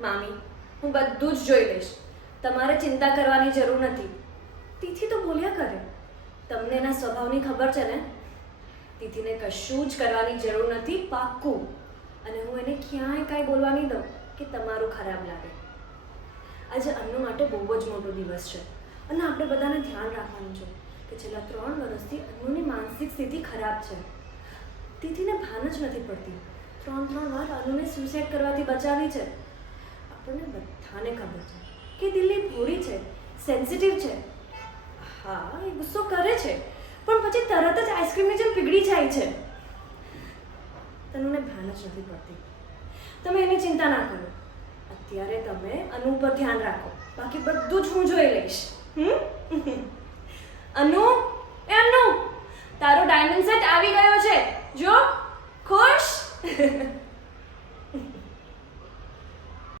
મામી, હું બધું જ જોઈ લઈશ. તમારે ચિંતા કરવાની જરૂર નથી. તિથિ તો બોલ્યા કરે. તમને એના સ્વભાવની ખબર છે ને? તિથિને કશું જ કરવાની જરૂર નથી, પાક્કું. અને હું એને ક્યાંય કાંઈ બોલવા નહીં દઉં કે તમારું ખરાબ લાગે. આજે અન્નુ માટે બહુ જ મોટો દિવસ છે અને આપણે બધાને ધ્યાન રાખવાનું છે કે છેલ્લા 3 વર્ષથી અન્નુની માનસિક સ્થિતિ ખરાબ છે. તિથિને ભાન જ નથી પડતી. 3 વાર અન્નુને સુસાઇડ કરવાથી બચાવી છે. આપણને બધાને ખબર છે કે દિલ્હી ભોળી છે, સેન્સિટિવ છે. હા, એ ગુસ્સો કરે છે, પણ પછી તરત જ આઈસ્ક્રીમની જેમ પીગળી જાય છે. તનુને ભાન જ નથી પડતી. તમે એની ચિંતા ના કરો. અત્યારે તમે અનુ પર ધ્યાન રાખો, બાકી બધું જ હું જોઈ લઈશ. અનુ, એ અનુ, તારો ડાયમંડ સેટ આવી ગયો છે. જો, ખુશ?